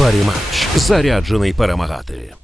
Паріматч заряджений перемагати.